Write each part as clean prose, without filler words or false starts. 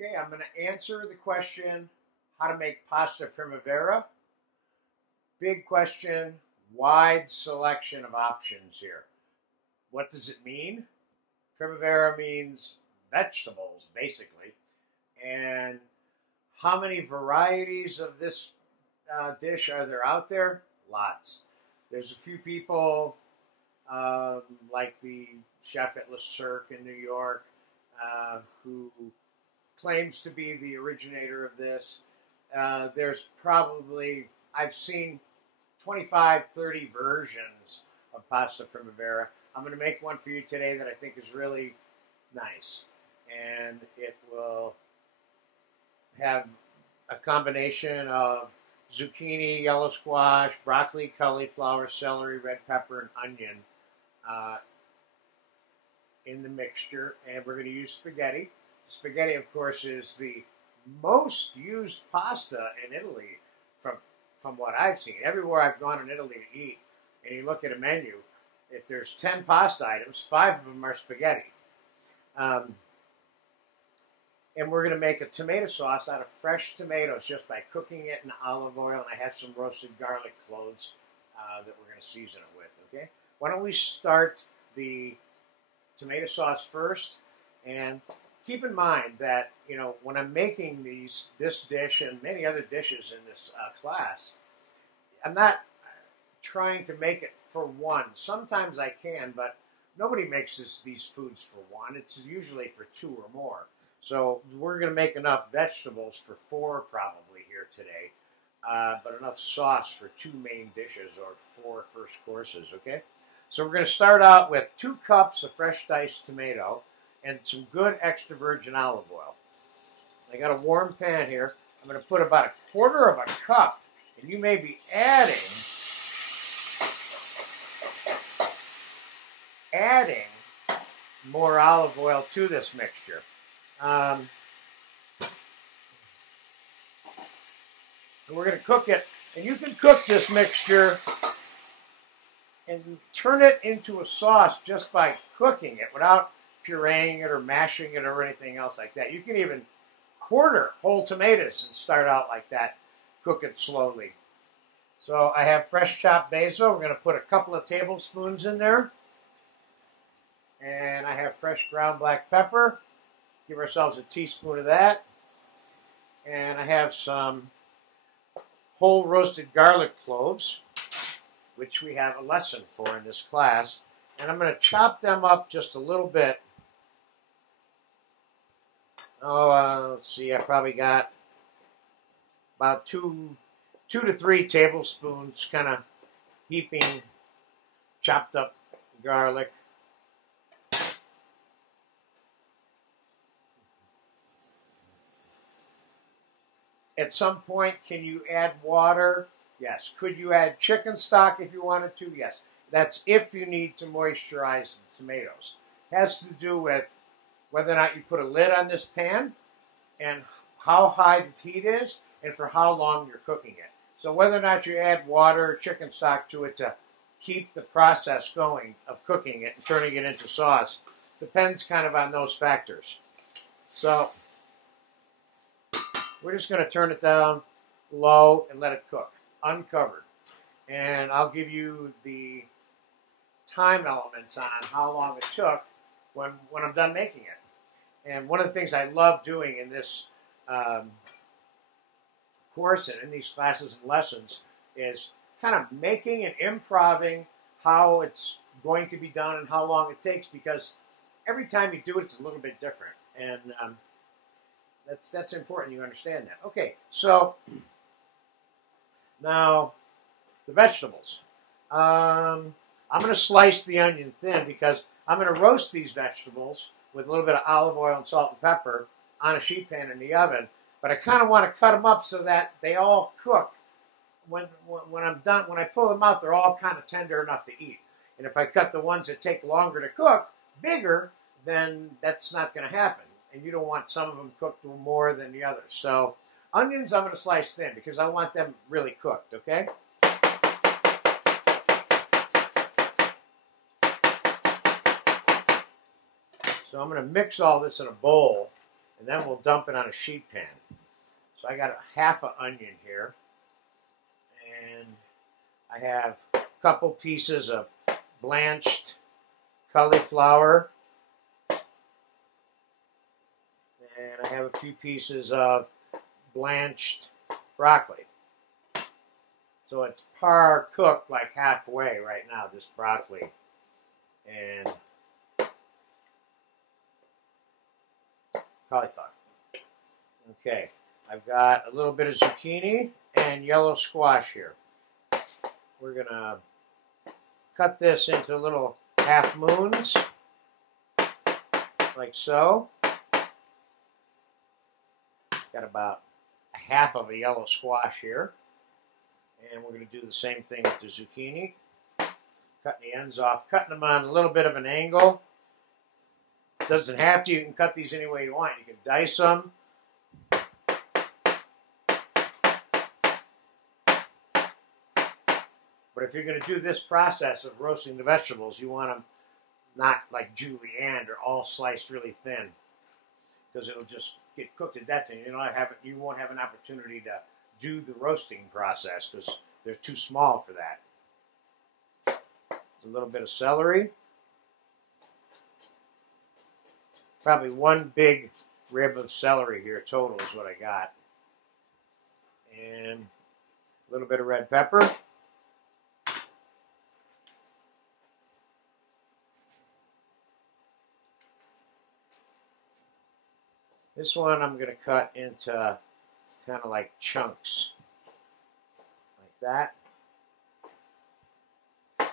Okay, I'm going to answer the question, how to make pasta primavera. Big question, wide selection of options here. What does it mean? Primavera means vegetables, basically. And how many varieties of this dish are there out there? Lots. There's a few people like the chef at Le Cirque in New York who claims to be the originator of this. There's probably, I've seen 25, 30 versions of pasta primavera. I'm going to make one for you today that I think is really nice. And it will have a combination of zucchini, yellow squash, broccoli, cauliflower, celery, red pepper, and onion in the mixture. And we're going to use spaghetti. Spaghetti, of course, is the most used pasta in Italy from what I've seen. Everywhere I've gone in Italy to eat, and you look at a menu, if there's 10 pasta items, 5 of them are spaghetti. And we're going to make a tomato sauce out of fresh tomatoes just by cooking it in olive oil, and I have some roasted garlic cloves that we're going to season it with, okay? Why don't we start the tomato sauce first, and keep in mind that, you know, when I'm making this dish and many other dishes in this class, I'm not trying to make it for one. Sometimes I can, but nobody makes these foods for one. It's usually for 2 or more. So we're going to make enough vegetables for 4 probably here today, but enough sauce for 2 main dishes or 4 first courses, okay? So we're going to start out with 2 cups of fresh diced tomato and some good extra virgin olive oil. I got a warm pan here. I'm going to put about 1/4 of a cup, and you may be adding more olive oil to this mixture. And we're going to cook it, and you can cook this mixture and turn it into a sauce just by cooking it without pureeing it or mashing it or anything else like that. You can even quarter whole tomatoes and start out like that. Cook it slowly. So I have fresh chopped basil. We're going to put a couple of tablespoons in there. And I have fresh ground black pepper. Give ourselves a teaspoon of that. And I have some whole roasted garlic cloves, which we have a lesson for in this class. And I'm going to chop them up just a little bit. Let's see, I probably got about 2 to 3 tablespoons kind of heaping chopped up garlic. At some point, can you add water? Yes. Could you add chicken stock if you wanted to? Yes. That's if you need to moisturize the tomatoes. It has to do with whether or not you put a lid on this pan and how high the heat is and for how long you're cooking it. So whether or not you add water or chicken stock to it to keep the process going of cooking it and turning it into sauce depends kind of on those factors. So we're just going to turn it down low and let it cook, uncovered. And I'll give you the time elements on how long it took when I'm done making it. And one of the things I love doing in this course and in these classes and lessons is kind of making and improving how it's going to be done and how long it takes, because every time you do it, it's a little bit different. And that's important you understand that. Okay, so now the vegetables. I'm going to slice the onion thin because I'm going to roast these vegetables with a little bit of olive oil and salt and pepper on a sheet pan in the oven. But I kind of want to cut them up so that they all cook. When I'm done, when I pull them out, they're all kind of tender enough to eat. And if I cut the ones that take longer to cook, bigger, then that's not going to happen. And you don't want some of them cooked more than the others. So onions I'm going to slice thin because I want them really cooked, okay? So I'm going to mix all this in a bowl. and then we'll dump it on a sheet pan. So I got a half an onion here, and I have a couple pieces of blanched cauliflower, and I have a few pieces of blanched broccoli. So it's par cooked like halfway right now, this broccoli. And cauliflower. Okay, I've got a little bit of zucchini and yellow squash here. We're gonna cut this into little half moons, like so. Got about a half of a yellow squash here. And we're going to do the same thing with the zucchini. Cutting the ends off, cutting them on a little bit of an angle. Doesn't have to, you can cut these any way you want. You can dice them. But if you're going to do this process of roasting the vegetables, you want them not like julienne or all sliced really thin, because it'll just get cooked to death, and you won't have an opportunity to do the roasting process because they're too small for that. A little bit of celery. Probably one big rib of celery here total is what I got. And a little bit of red pepper. This one I'm going to cut into kind of like chunks, like that.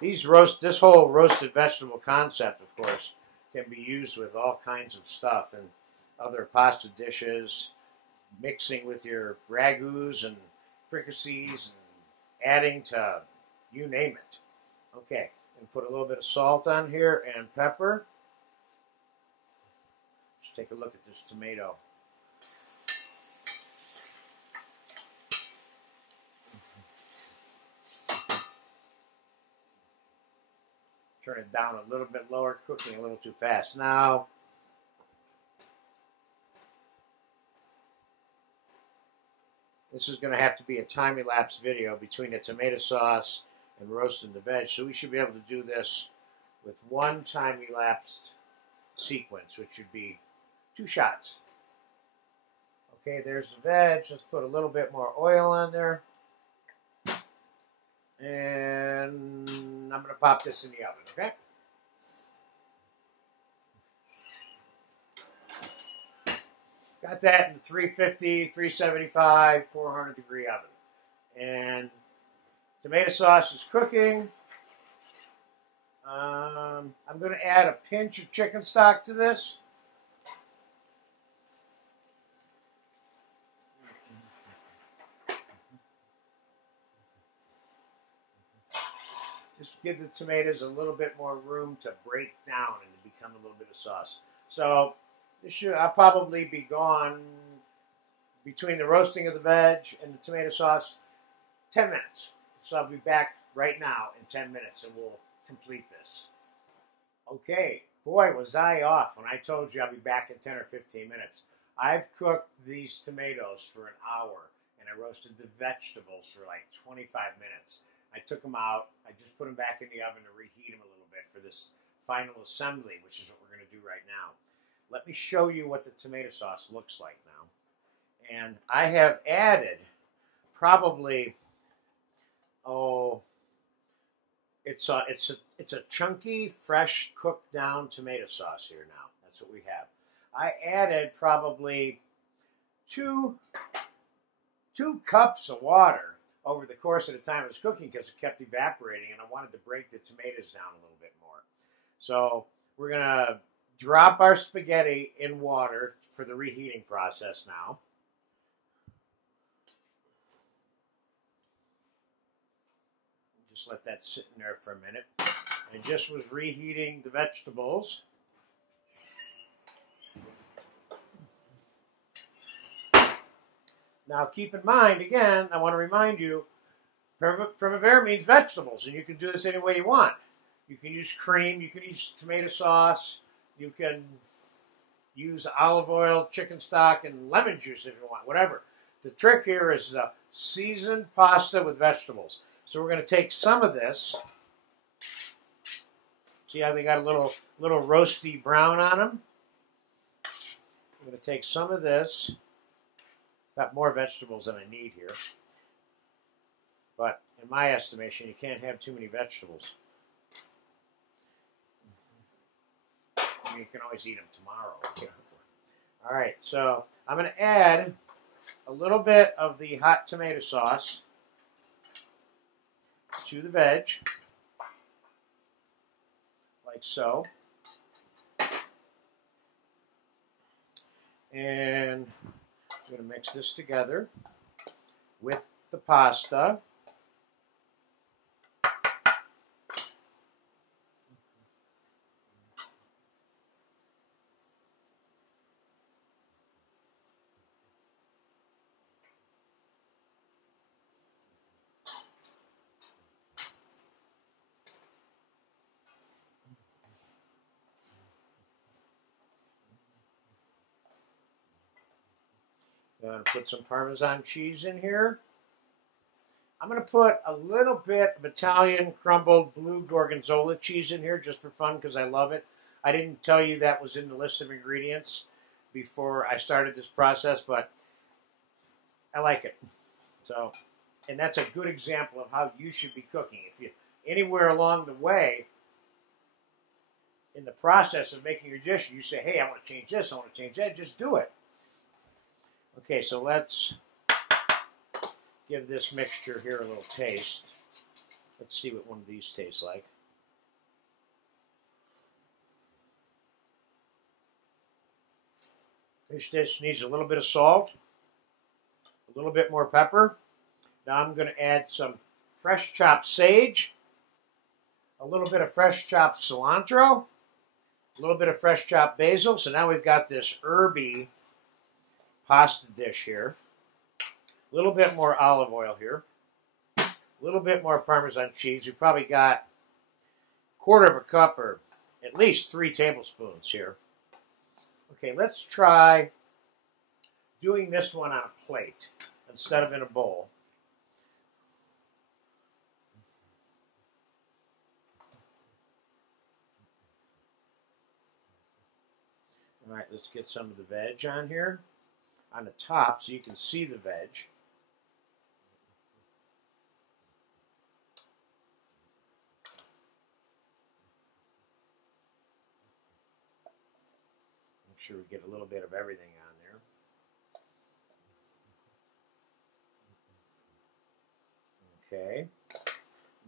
This whole roasted vegetable concept, of course, can be used with all kinds of stuff and other pasta dishes, mixing with your ragouts and fricassees and adding to you name it. Okay, and put a little bit of salt on here and pepper. Let's take a look at this tomato. Turn it down a little bit lower, cooking a little too fast. Now, this is going to have to be a time-elapse video between the tomato sauce and roasting the veg, so we should be able to do this with one time-elapsed sequence, which would be 2 shots. Okay, there's the veg. Let's put a little bit more oil on there. And I'm going to pop this in the oven, okay? Got that in 350, 375, 400 degree oven. And tomato sauce is cooking. I'm going to add a pinch of chicken stock to this. Just give the tomatoes a little bit more room to break down and to become a little bit of sauce. So I'll probably be gone between the roasting of the veg and the tomato sauce 10 minutes. So I'll be back right now in 10 minutes and we'll complete this. Okay, boy was I off when I told you I'll be back in 10 or 15 minutes. I've cooked these tomatoes for an hour and I roasted the vegetables for like 25 minutes. I took them out. I just put them back in the oven to reheat them a little bit for this final assembly, which is what we're going to do right now. Let me show you what the tomato sauce looks like now. And I have added probably, it's a chunky, fresh, cooked down tomato sauce here now. That's what we have. I added probably two cups of water over the course of the time it was cooking because it kept evaporating and I wanted to break the tomatoes down a little bit more. So we're going to drop our spaghetti in water for the reheating process now. Just let that sit in there for a minute. I just was reheating the vegetables. Now keep in mind, again, I want to remind you, Primavera means vegetables, and you can do this any way you want. You can use cream, you can use tomato sauce, you can use olive oil, chicken stock, and lemon juice if you want, whatever. The trick here is seasoned pasta with vegetables. So we're going to take some of this. See how they got a little roasty brown on them? I'm going to take some of this. Got more vegetables than I need here. But in my estimation, you can't have too many vegetables. You can always eat them tomorrow. All right, so I'm going to add a little bit of the hot tomato sauce to the veg, like so. And I'm going to mix this together with the pasta. I'm going to put some Parmesan cheese in here. I'm going to put a little bit of Italian crumbled blue gorgonzola cheese in here just for fun because I love it. I didn't tell you that was in the list of ingredients before I started this process, but I like it. So, and that's a good example of how you should be cooking. If you anywhere along the way in the process of making your dish, you say, hey, I want to change this, I want to change that, just do it. Okay, so let's give this mixture here a little taste. Let's see what one of these tastes like. This dish needs a little bit of salt, a little bit more pepper. Now I'm going to add some fresh chopped sage, a little bit of fresh chopped cilantro, a little bit of fresh chopped basil. So now we've got this herby pasta dish here. A little bit more olive oil here. A little bit more Parmesan cheese. We've probably got a quarter of a cup or at least 3 tablespoons here. Okay, let's try doing this one on a plate instead of in a bowl. All right, let's get some of the veg on here on the top so you can see the veg. Make sure we get a little bit of everything on there. Okay.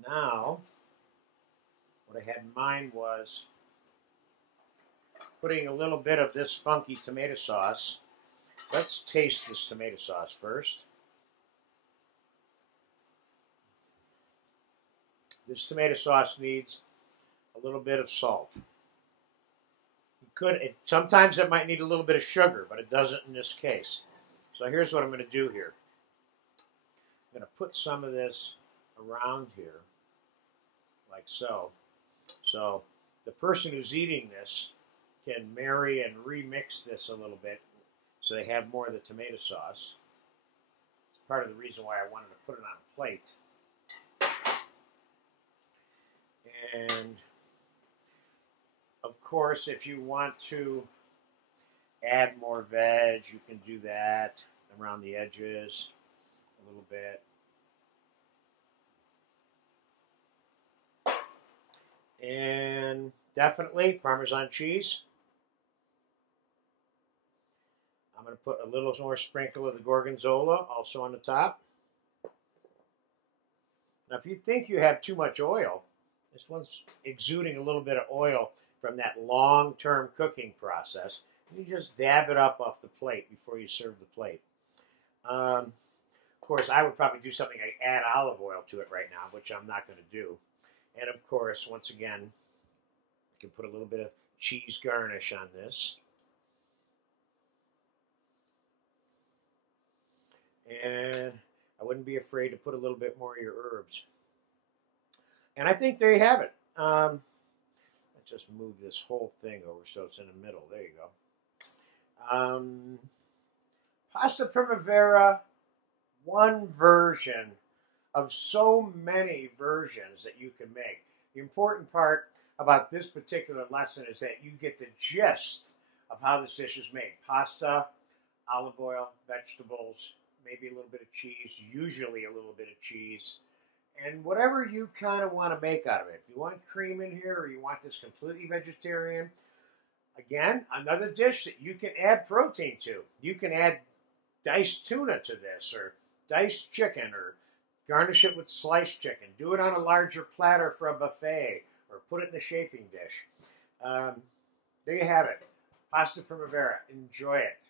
Now, what I had in mind was putting a little bit of this funky tomato sauce. Let's taste this tomato sauce first. This tomato sauce needs a little bit of salt. Sometimes it might need a little bit of sugar, but it doesn't in this case. So here's what I'm going to do here. I'm going to put some of this around here, like so. So the person who's eating this can marry and remix this a little bit so they have more of the tomato sauce. It's part of the reason why I wanted to put it on a plate. And of course, if you want to add more veg, you can do that around the edges a little bit. And definitely Parmesan cheese. I'm going to put a little more sprinkle of the gorgonzola also on the top. Now, if you think you have too much oil, this one's exuding a little bit of oil from that long-term cooking process. You just dab it up off the plate before you serve the plate. Of course, I would probably do something like add olive oil to it right now, which I'm not going to do. And of course, once again, you can put a little bit of cheese garnish on this. And I wouldn't be afraid to put a little bit more of your herbs. And I think there you have it. Let's just move this whole thing over so it's in the middle. There you go. Pasta Primavera, one version of so many versions that you can make. The important part about this particular lesson is that you get the gist of how this dish is made. Pasta, olive oil, vegetables, maybe a little bit of cheese, usually a little bit of cheese, and whatever you kind of want to make out of it. If you want cream in here or you want this completely vegetarian, again, another dish that you can add protein to. You can add diced tuna to this, or diced chicken, or garnish it with sliced chicken. Do it on a larger platter for a buffet, or put it in a chafing dish. There you have it. Pasta Primavera. Enjoy it.